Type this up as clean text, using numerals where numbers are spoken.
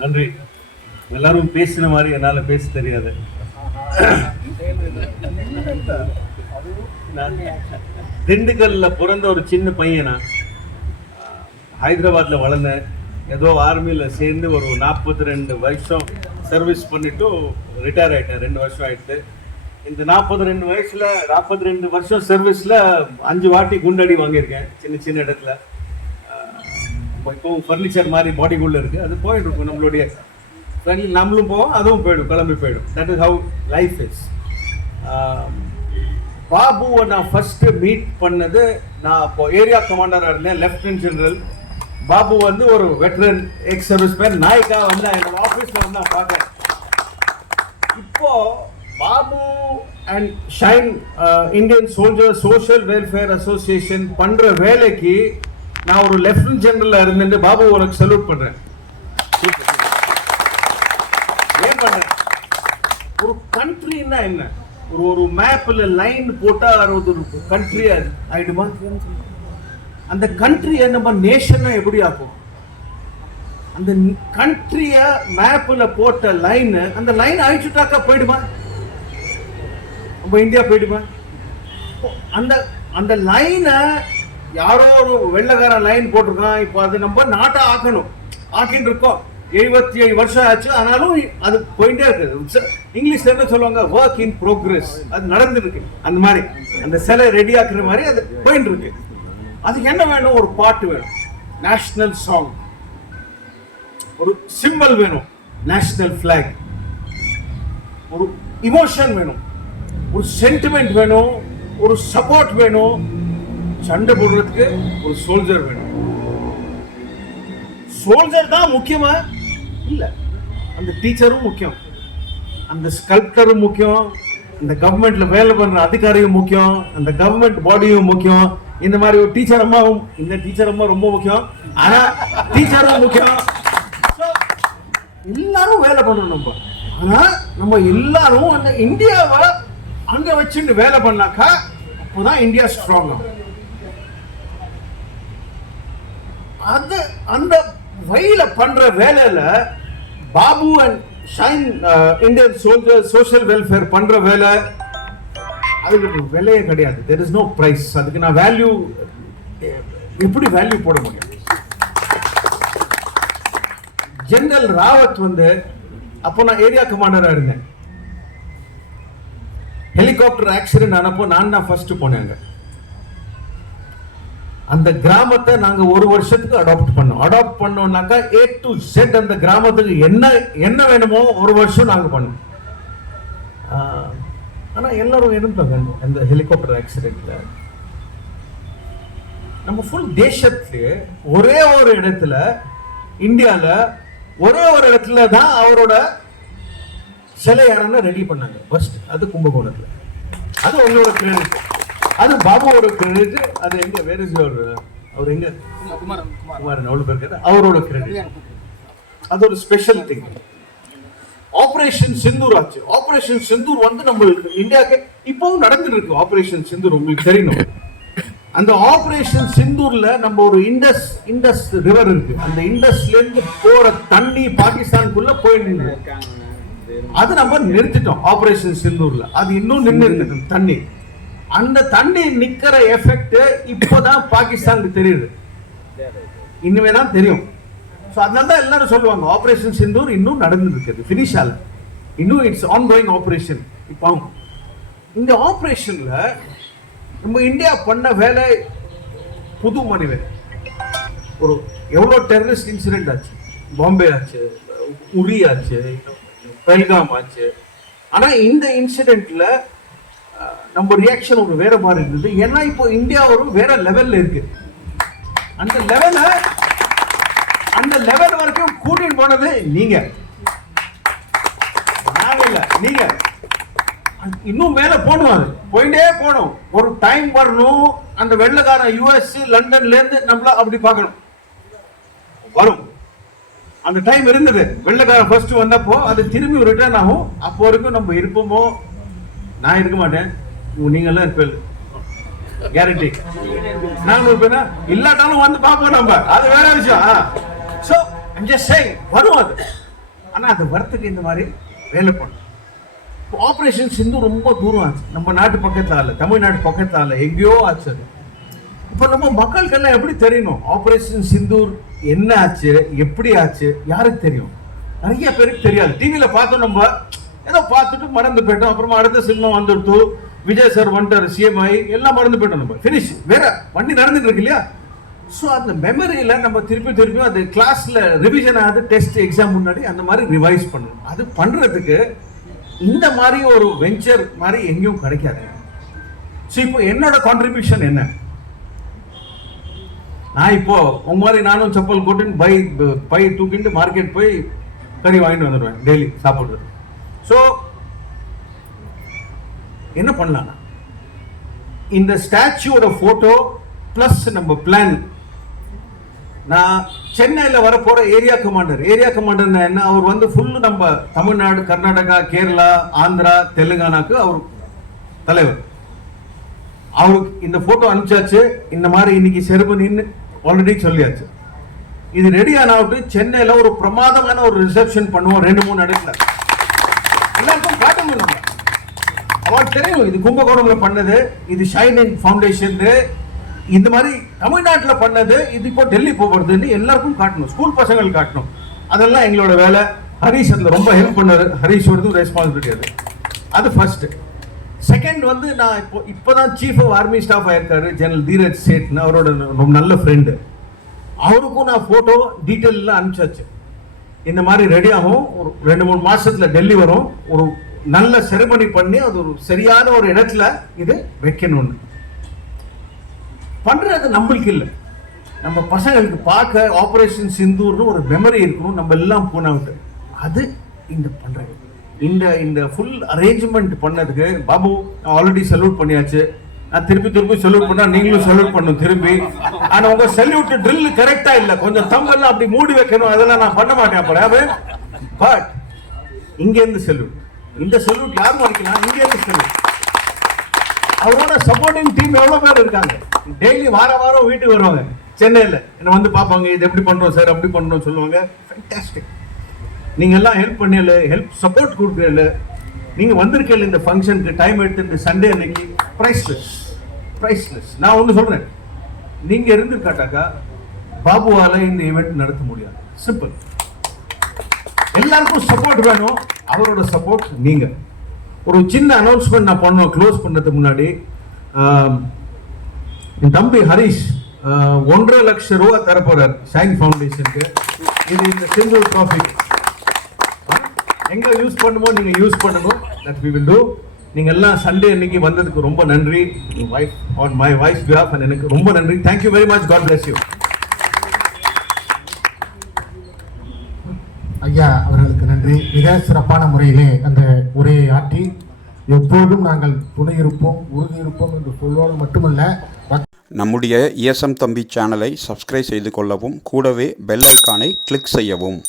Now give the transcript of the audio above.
நன்றி. எல்லாரும் பேசின மாதிரி என்னால் பேச தெரியாது. திண்டுக்கல்ல பிறந்த ஒரு சின்ன பையனா ஹைதராபாத்தில் வளர்ந்தேன். ஏதோ ஆர்மியில் சேர்ந்து ஒரு 42 வருஷம் சர்வீஸ் பண்ணிவிட்டு ரிட்டையர் ஆகிட்டேன். 2 வருஷம் ஆகிடுது. இந்த 42 வருஷம் சர்வீஸில் 5 வாட்டி குண்டடி வாங்கியிருக்கேன் சின்ன சின்ன இடத்துல. இப்போ ஃபர்னிச்சர் மாதிரி பாடிக்குள்ளே இருக்குது, அது போயிட்டு இருக்கும். நம்மளுடைய நம்மளும் போவோம், அதுவும் போயிடும், கிளம்பி போயிடும். That is how life is. பாபுவை நான் ஃபஸ்ட்டு மீட் பண்ணது, நான் இப்போ ஏரியா கமாண்டராக இருந்தேன், லெஃப்டினன்ட் ஜெனரல். பாபு வந்து ஒரு veteran ex service man. Nykaa வந்து என்னோட ஆஃபீஸில் வந்து நான் பார்க்குறேன். இப்போ Babu and shine Indian soldier social welfare association பண்ணுற வேலைக்கு நான் ஒரு லெஃப்டினன்ட் ஜெனரலில் இருந்துட்டு பாபு உனக்கு சல்யூட் பண்ணுறேன். ஏன் பண்ணுறேன்? ஒரு கண்ட்ரின்னா என்ன? ஒரு மேப்பில் லைன் போட்டால் அது ஒரு கண்ட்ரி ஆயிடுமா? அந்த கண்ட்ரியை நம்ம நேஷனை எப்படி ஆக்கும்? அந்த கண்ட்ரியை மேப்பில் போட்ட லைன், அந்த லைன் அழிச்சுட்டாக்கா போயிடுமா? நம்ம இந்தியா போயிடுமா? அந்த அந்த லைனை யாரோ ஒரு வெள்ளக்காரன் லைன் போட்டிருக்கான். இப்போ அது நம்ம நாட்டை ஆக்கணும், ஆக்கின்னு இருக்கோம். 77 வருஷம் ஆச்சு, ஆனாலும் அது போயிட்டே இருக்குது. இங்கிலீஷ்ல என்ன சொல்லுவாங்க? Work in progress. அது நடந்துருக்கு. அந்த மாதிரி அந்த சிலை ரெடி ஆக்குற மாதிரி அது போயிட்டு இருக்கு. அதுக்கு என்ன வேணும்? ஒரு பாட்டு வேணும், நேஷனல் சாங். ஒரு சிம்பல் வேணும், நேஷனல் பிளாக். ஒரு இமோஷன் வேணும், ஒரு சென்டிமெண்ட் வேணும், ஒரு சப்போர்ட் வேணும். சண்டை போடுறதுக்கு ஒரு சோல்ஜர் வேணும். சோல்ஜர் தான் முக்கியமா? இல்ல, அந்த டீச்சரும் முக்கியம், அந்த ஸ்கல்ப்டரும் முக்கியம், இந்த கவர்மெண்ட்ல வேலை பண்ற அதிகாரியும் முக்கியம், அந்த கவர்மெண்ட் பாடியும் முக்கியம். இந்த மாதிரி ஒரு டீச்சர் அம்மாவும், இந்த டீச்சர் அம்மா ரொம்ப முக்கியம், ஆனா டீச்சரும் முக்கியம். எல்லாரும் வேலை பண்ணணும் நம்ம. ஆனா நம்ம எல்லாரும் அந்த இந்தியாவை அங்க வச்சுட்டு வேலை பண்ணாக்கா அப்போதான் இந்தியா ஸ்ட்ராங் ஆகும். அது அந்த வழியில பண்ற வேலையில Babu and shine Indian soldier social welfare பண்ற வேலை, அதுக்கு விலையே கிடையாது. there is no price. அதுக்கு நான் வேல்யூ எப்படி வேல்யூ போட முடியும்? ஜெனரல் ராவத் வந்து, அப்போ நான் ஏரியா கமாண்டரா இருந்தேன். ஹெலிகாப்டர் ஆக்சிடென்ட் ஆனப்போ நான் தான் ஃபர்ஸ்ட் போனேங்க. அந்த கிராமத்தை நாங்க 1 வருஷத்துக்கு அடாப்ட் பண்ணோம். அடாப்ட் பண்ணோம்னாக்கா A to Z அந்த கிராமத்துக்கு என்ன வேணுமோ 1 வருஷம் நாங்க பண்ணோம். ஆனா எல்லாரும் இருந்தாங்க அந்த ஹெலிகாப்டர் ஆக்சிடென்ட்ல. நம்ம ஃபுல் தேசத்துலயே ஒரே ஒரு இடத்துல, இந்தியால ஒரே ஒரு இடத்துல தான் அவரோட சிலையான ரெடி பண்ணாங்க ஃபர்ஸ்ட். அது கும்பகோணத்துல. அது உங்களோட கிரெடிட், அது பாபுவோட கிரெடிட். அது எங்க வேற அவர் எங்க குமாரன் அவ்வளவு பேருக்கு அவரோட கிரெடிட். அது ஒரு ஸ்பெஷல் திங். ஆபரேஷன் சிந்தூர் ஆச்சு. ஆபரேஷன் சிந்தூர் வந்து நம்ம இந்தியாவுக்கு இப்பவும் நடந்துட்டு இருக்கு. ஆபரேஷன் சிந்தூர் உங்களுக்கு தெரியணும். அந்த ஆபரேஷன் சிந்தூர்ல நம்ம ஒரு இண்டஸ் ரிவர் இருக்கு. அந்த இண்டஸ்ல இருந்து போற தண்ணி பாகிஸ்தானுக்குள்ள போயிட்டு, அது நம்ம நிறுத்திட்டோம் ஆபரேஷன் சிந்தூர்ல. அது இன்னும் நின்று தண்ணி. அந்த தண்ணி நிக்கிற எஃபெக்ட் இப்போதான் பாகிஸ்தானுக்கு தெரியுது, இனிமே தான் தெரியும். அதனால தான் எல்லாரும் சொல்லுவாங்க ஆபரேஷன் சிந்தூர் இன்னும் நடந்துட்டு இருக்குது, ஃபினிஷ் ஆகல, இன்னும் இட்ஸ் ஆன் கோயிங் ஆபரேஷன். இப்போ இந்த ஆபரேஷன்ல நம்ம இந்தியா பண்ண வேலை புது மனிதன். ஒரு எவ்வளோ டெரரிஸ்ட் இன்சிடென்ட் ஆச்சு, பாம்பே ஆச்சு, உரி ஆச்சு, பெல்காம் ஆச்சு. ஆனா இந்த இன்சிடென்ட்ல நம்ம ரியாக்ஷன் ஒரு வேற மாதிரி இருந்தது. ஏன்னா இப்போ இந்தியா ஒரு வேற லெவல்ல இருக்கு. அந்த லெவல் வரைக்கும் கூட்டிட்டு போனது நீங்க, நாங்க இல்ல, நீங்க. இன்னும் மேல போகணும், அது போயிட்டே போகணும். ஒரு டைம் வரணும், அந்த வெள்ளக்காரன் US லண்டன்ல இருந்து நம்மள அப்படி பார்க்கணும், வரும். அந்த டைம் இருந்தது. வெள்ளக்காரன் ஃபர்ஸ்ட் வந்தப்போ அது திரும்பி ரிட்டர்ன் ஆகும். அப்போ வரைக்கும் நம்ம இருப்போமோ? நான் இருக்க மாட்டேன், நீங்க எல்லாம் இருப்பேன், கேரண்டி. நான் இருப்பேனா? இல்லாட்டாலும் வந்து பார்ப்போம் நம்ம, அது வேற விஷயம். So I'm just saying, வரும். அது ஆனால் அது வரத்துக்கு இந்த மாதிரி வேலை பண்ணும். ஆப்ரேஷன் சிந்து ரொம்ப தூரம் ஆச்சு, நம்ம நாட்டு பக்கத்தில் இல்லை, தமிழ்நாட்டு பக்கத்தில் இல்லை, எங்கேயோ ஆச்சு அது. இப்போ நம்ம மக்களுக்கெல்லாம் எப்படி தெரியணும் ஆப்ரேஷன் சிந்தூர் என்ன ஆச்சு, எப்படி ஆச்சு, யாருக்கு தெரியும்? நிறைய பேருக்கு தெரியாது. டிவியில் பார்த்தோம், நம்ம ஏதோ பார்த்துட்டு மறந்து போயிட்டோம். அப்புறமா அடுத்த சினிமா வந்துடுத்து, விஜய் சார் வந்துட்டார், சிஎம்ஐ, எல்லாம் மறந்து போயிட்டோம். நம்ம ஃபினிஷ், வேற வண்டி நடந்துட்டு இருக்கு இல்லையா? ஸோ அந்த மெமரியில் நம்ம திருப்பியும் அது கிளாஸில் ரிவிஷன் ஆகுது, டெஸ்ட் எக்ஸாம் முன்னாடி அந்த மாதிரி ரிவைஸ் பண்ணணும். அது பண்ணுறதுக்கு இந்த மாதிரி ஒரு வெஞ்சர் மாதிரி எங்கேயும் கிடைக்காது. ஸோ இப்போ என்னோட கான்ட்ரிபியூஷன் என்ன? நான் இப்போ உங்க மாதிரி நானும் செப்பல் போட்டு பை தூக்கிட்டு மார்க்கெட் போய் கறி வாங்கிட்டு வந்துடுவேன் டெய்லி சாப்பிட்றது. ஸோ என்ன பண்ணலாம், இந்த ஸ்டாச்சுவோட போட்டோ பிளஸ் நம்ம பிளான். நான் சென்னையில் வரப்போற ஏரியா கமாண்டர் என்ன, அவர் வந்து ஃபுல்லு நம்ம தமிழ்நாடு, கர்நாடகா, கேரளா, ஆந்திரா, தெலுங்கானாக்கு அவர் தலைவர். அவருக்கு இந்த போட்டோ அனுப்பிச்சாச்சு. இந்த மாதிரி இன்னைக்கு செருமனின்னு ஆல்ரெடி சொல்லியாச்சு. இது ரெடி ஆனாவிட்டு சென்னையில் ஒரு பிரமாதமான ஒரு ரிசப்ஷன் பண்ணுவோம் 2-3 இடத்துல. எல்லாருக்கும் காட்டணும். நம்ம அவருக்கு தெரியும் இது கும்பகோணம்ல பண்ணது, இது ஷைனிங் ஃபவுண்டேஷன், இந்த மாதிரி தமிழ்நாட்டில் பண்ணது, இது இப்போ டெல்லி போகிறதுன்னு எல்லாருக்கும் காட்டணும், ஸ்கூல் பசங்களுக்கு காட்டணும். அதெல்லாம் எங்களோட வேலை. ஹரீஷ் அதில் ரொம்ப ஹெல்ப் பண்ணாரு. ஹரீஷோடதும் ரெஸ்பான்சிபிலிட்டி அது. அது ஃபர்ஸ்ட். செகண்ட் வந்து நான் இப்போதான் சீஃப் ஆஃப் ஆர்மி ஸ்டாஃப் ஆயிருக்காரு ஜெனரல் தீரஜ் சேட்னு, அவரோட ரொம்ப நல்ல ஃப்ரெண்டு. அவருக்கும் நான் ஃபோட்டோ டீட்டெயிலாம் அனுப்பிச்சாச்சு. இந்த மாதிரி ரெடி ஆகும், ஒரு 2-3 மாசத்துல டெல்லி வரும். ஒரு நல்ல செரிமனி பண்ணி அது ஒரு சரியான ஒரு இடத்துல இது வைக்கணும்னு பண்றது நம்மளுக்கு இல்லை, நம்ம பசங்களுக்கு பார்க்க ஆபரேஷன் சிந்தூர்னு ஒரு மெமரி இருக்கணும். நம்ம எல்லாம் போனவிட்டு அது இந்த பண்றது. இந்த ஃபுல் அரேஞ்ச்மெண்ட் பண்ணதுக்கு பாபு ஆல்ரெடி சல்யூட் பண்ணியாச்சு. நான் திருப்பி சல்யூட் பண்ணா நீங்களும் சல்யூட் பண்ணணும் திரும்பி. ஆனா உங்க சல்யூட் ட்ரில் கரெக்டா இல்ல, கொஞ்சம் தம்பெல்லாம் அப்படி மூடி வைக்கணும், அதெல்லாம் நான் பண்ண மாட்டேன். அப்ப பட் இங்க இருந்து சல்யூட், இந்த சல்யூட் யாரும் அடிக்கலாம், இங்க இருந்து சல்யூட். அவரோட சப்போர்ட்டிங் டீம் எவ்வளவு பேர் இருக்காங்க. டெய்லி வாரம் வீட்டுக்கு வருவாங்க சென்னையில், என்ன வந்து பார்ப்பாங்க, இது எப்படி பண்றோம் சார், அப்படி பண்றோம் சொல்லுவாங்க. ஃபேண்டாஸ்டிக். நீங்க எல்லாம் ஹெல்ப் பண்ணல, ஹெல்ப் சப்போர்ட் கொடுக்கல, நீங்க வந்திருக்கல இந்த ஃபங்க்ஷனுக்கு டைம் எடுத்து இந்த சண்டே அன்னைக்கு பிரைஸ்லெஸ். நான் ஒன்று சொல்றேன், நீங்க இருந்து காட்டாக்கா பாபுவால இந்த ஈவெண்ட் நடத்த முடியாது. சிம்பிள். எல்லாருக்கும் சப்போர்ட் வேணும், அவரோட சப்போர்ட் நீங்க. ஒரு சின்ன அனௌன்ஸ்மெண்ட் நான் பண்ணோம் க்ளோஸ் பண்ணதுக்கு முன்னாடி. என் தம்பி ஹரீஷ் 1.5 லட்சம் ரூபா தரப்போறார் ஷைன் ஃபவுண்டேஷனுக்கு. இது இந்த சிந்தூர் ட்ராஃபி எங்க யூஸ் பண்ணுமோ நீங்க யூஸ் பண்ணணும். That we will do. நீங்க எல்லாம் சண்டே அன்னைக்கு வந்ததுக்கு ரொம்ப நன்றி. Wife on my wife behalf எனக்கு ரொம்ப நன்றி. Thank you very much. God bless you. ஐயா அவர்களுக்கு நன்றி. மிக சிறப்பான முறையிலே அந்த உரையை ஆற்றி எப்போதும் நாங்கள் துணை இருப்போம், உறுதி இருப்போம் என்று சொல்வோடு மட்டுமல்ல, நம்முடைய ESM தம்பி சேனலை சப்ஸ்கிரைப் செய்து கொள்ளவும், கூடவே பெல் ஐக்கானை கிளிக் செய்யவும்.